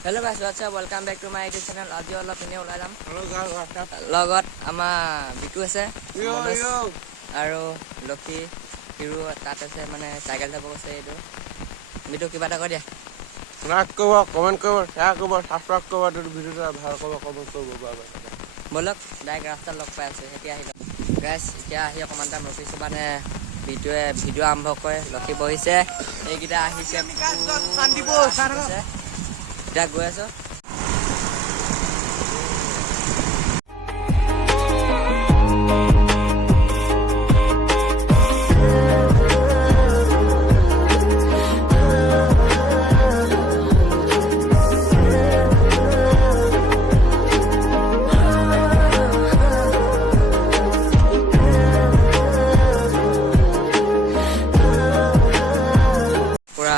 Hello guys, what's up? Welcome back to my YouTube channel. আজি অলপ এনে ওলাই যাম। লগত আমাৰ বিটু আছে আৰু লক্ষী হিৰো তাত আছে মানে চাইকেল যাব গৈছে এইটো বিটু কিবা এটা কৈ দিয়া লাইক কৰিব কমেন্ট কৰিব শ্বেয়াৰ কৰিব সাবস্ক্ৰাইব কৰিব এইটো ভিডিওটা ভাল কৰিব কমেন্ট কৰিব বলক ডাইৰেক্ট ৰাস্তাত লগ পাই আছে এতিয়া আহিলো গাইছ এতিয়া আহি অকমান টাইম ৰখিছো মানে বিটুৱে ভিডিও আৰম্ভ কৰে লক্ষী বহিছে এইকেইটা আহিছে এতিয়া গৈ আছো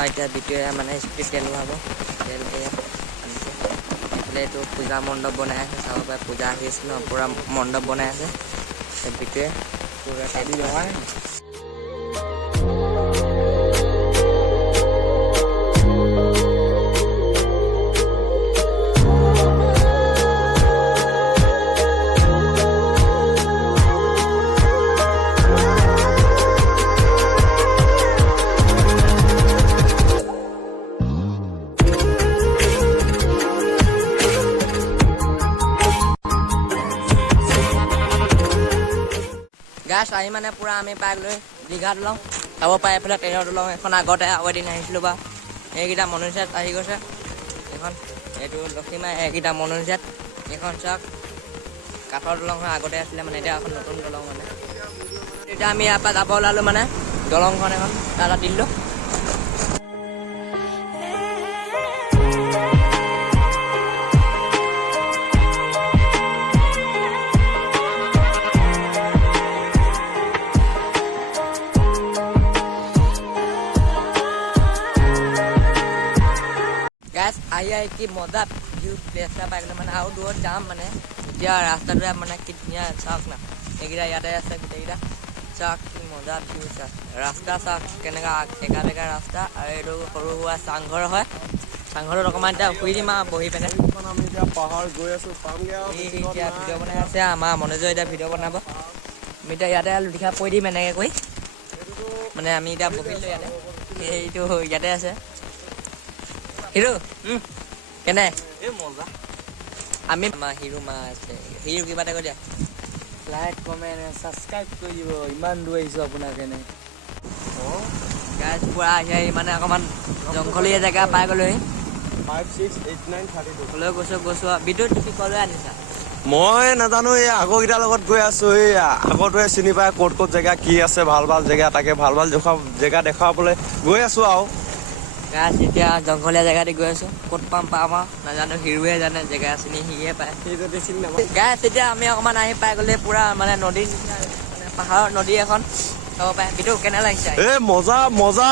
এতিয়া বিটুৱে মানে স্পীড তেল ভৰাব তেল এইফালে এইটো পূজা মণ্ডপ বনাই আছে চাব পাৰে পূজা আহি আছে ন পুৰা মণ্ডপ বনাই আছে বিটুৱে পুৰা তেল নহয় গাছ আহি মানে পুৰা আমি পাই লৈ দীঘা দলং চাব পাৰে এইফালে ট্ৰেইনৰ দলং এখন আগতে আৰু এদিন আহিছিলোঁ বা এইকেইটা মনোৰঞ্জাত আহি গৈছে এইখন এইটো লক্ষীমাই এইকেইটা মনোৰঞ্জাত এইখন চাওক কাঠৰ দলং হয় আগতে আছিলে মানে এতিয়া এখন নতুন দলং মানে এতিয়া আমি ইয়াৰ পৰা যাব ওলালোঁ মানে দলংখন এখন তাত দিলোঁ আহি কি মজা ভিউ প্লেচটা পাই গ'লে মানে আৰু দূৰত যাম মানে এতিয়া ৰাস্তাটোৱে মানে কি ধুনীয়া চাওক না এইকেইটা ইয়াতে আছে গোটেইকেইটা চাওক কি মজা ভিউ চাওক ৰাস্তা চাওক কেনেকুৱা একা বেকা ৰাস্তা আৰু এইটো সৰু সুৰা চাংঘৰ হয় চাংঘৰত অকণমান এতিয়া শুই দিম আৰু বহি পিনে আমি এতিয়া পাহাৰ গৈ আছো পামগে এতিয়া ভিডিঅ' বনাই আছে আমাৰ মনোজে এতিয়া ভিডিঅ' বনাব আমি এতিয়া ইয়াতে লুটিখা পৰি দিম এনেকৈ কৰি মানে আমি এতিয়া বহিলোঁ ইয়াতে সেইটো ইয়াতে আছে হিৰো কেনে মজা আমি হিৰো মা আছে হিৰো কিবা এটা কৈ দিয়া লাইক কমেণ্ট ছাবস্ক্ৰাইব কৰি দিব ইমান দূৰ আহিছোঁ আপোনাৰ কেনে গাইজ পুৰা আহি মানে অকণমান জংঘলীয়া জেগা পাই গ'লোহি 568932 লৈ গৈছোঁ বিদ্যুৎ তুমি ক'লৈ আনিছা মই নাজানো এই আগৰকেইটাৰ লগত গৈ আছো এই আগৰটোৱে চিনি পাই ক'ত ক'ত জেগা কি আছে ভাল ভাল জেগা তাকে ভাল ভাল জেগা দেখুৱাবলৈ গৈ আছো আৰু গাছ এতিয়া জংঘলীয়া জেগা দি গৈ আছো ক'ত পাম আৰু নাজানো হিৰোৱে জানে জেগা চিনি সিয়ে পায় গাছ এতিয়া আমি অকণমান আহি পাই গ'লে পুৰা মানে নদীৰ নিচিনা মানে পাহাৰৰ নদী এখন চাব পাৰে কিন্তু কেনে লাগিছে মজা মজা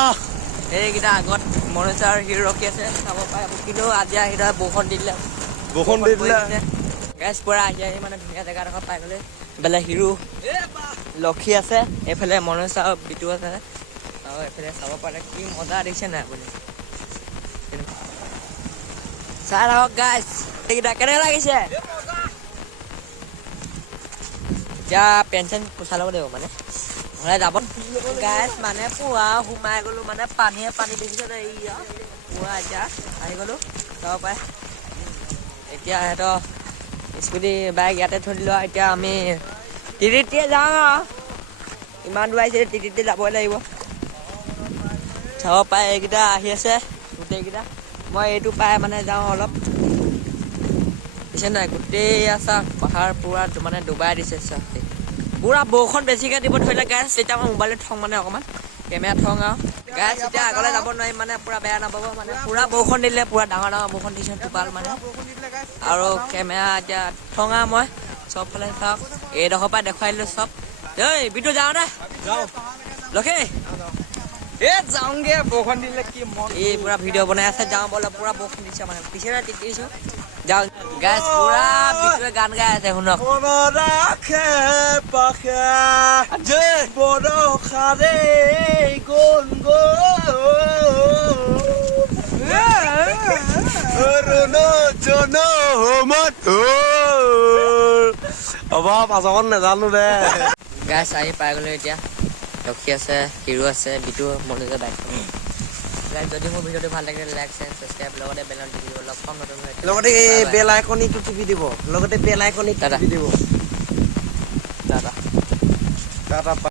এইকেইটা আগত মনোজ আৰু হিৰো ৰখি আছে চাব পাৰে কিন্তু আজি আহি বৰষুণ দি দিলে গাছ পুৰা আহি মানে ধুনীয়া জেগাডোখৰ পাই গ'লে এইফালে হিৰো লক্ষী আছে এইফালে মনোজ আৰু বিটু আছে আৰু এইফালে চাব পাৰে কি মজা দিছে নাই আপুনি চাই থাকক গাইজ এইকেইটা কেনেকৈ লাগিছে এতিয়া পেঞ্চন পোচা ল'ব লাগিব মানে ঘৰে যাব গাইজ মানে পুৱা সোমাই গ'লোঁ মানে পানী দেখিছে পুৱা এতিয়া আহি গ'লোঁ চাব পাৰে এতিয়া সিহঁতৰ স্কুটি বাইক ইয়াতে থৈ দিলোঁ আৰু এতিয়া আমি টিটিতে যাওঁ আৰু ইমান দূৰ আহিছে টিটিতে যাবই লাগিব চাব পাৰে এইকেইটা আহি আছে গোটেইকেইটা মই এইটো পাই মানে যাওঁ অলপ দিছে নাই গোটেই আছা পাহাৰ পুৰা মানে ডুবাই দিছে চাওক পুৰা বৰষুণ বেছিকৈ দিব ধৰিলে গাছ তেতিয়া মই মোবাইলত থওঁ মানে অকণমান কেমেৰা থওঁ আৰু গাছ এতিয়া আগলৈ যাব নোৱাৰিম মানে পুৰা বেয়া নাপাব মানে পুৰা বৰষুণ দিলে পুৰা ডাঙৰ বৰষুণ দিছে টোপাল মানে আৰু কেমেৰা এতিয়া থওঁ আৰু মই চবফালে চাওক এইডোখৰ পৰা দেখুৱাই দিলোঁ চব এই বিটু যাওঁ দে লক্ষী যাওঁগে বৰষুণ দিলে কি মন এই পুৰা ভিডিঅ' বনাই আছে যাওঁ বোলে পুৰা বৰষুণ দিছে মানে পিছৰে তিতিছোঁ যাওঁ গাইজ পুৰা বিটুৱে গান গাই আছে শুনক হ'ব পাঁচখন নাজানো দে গাইছ আহি পাই গ'লো এতিয়া লক্ষী আছে হিৰো আছে বিটু মনোজৰ বাইকখন গাইছ যদি মোৰ ভিডিঅ'টো ভাল লাগিলে লাইক চেঞ্জ ছাবস্ক্ৰাইব লগতে বেল টিপি দিব লগ পাম নতুন লগতে এই বেল আইকনটো টিপি দিব লগতে বেল আইকনটো টিপি দিব টাটা টাটা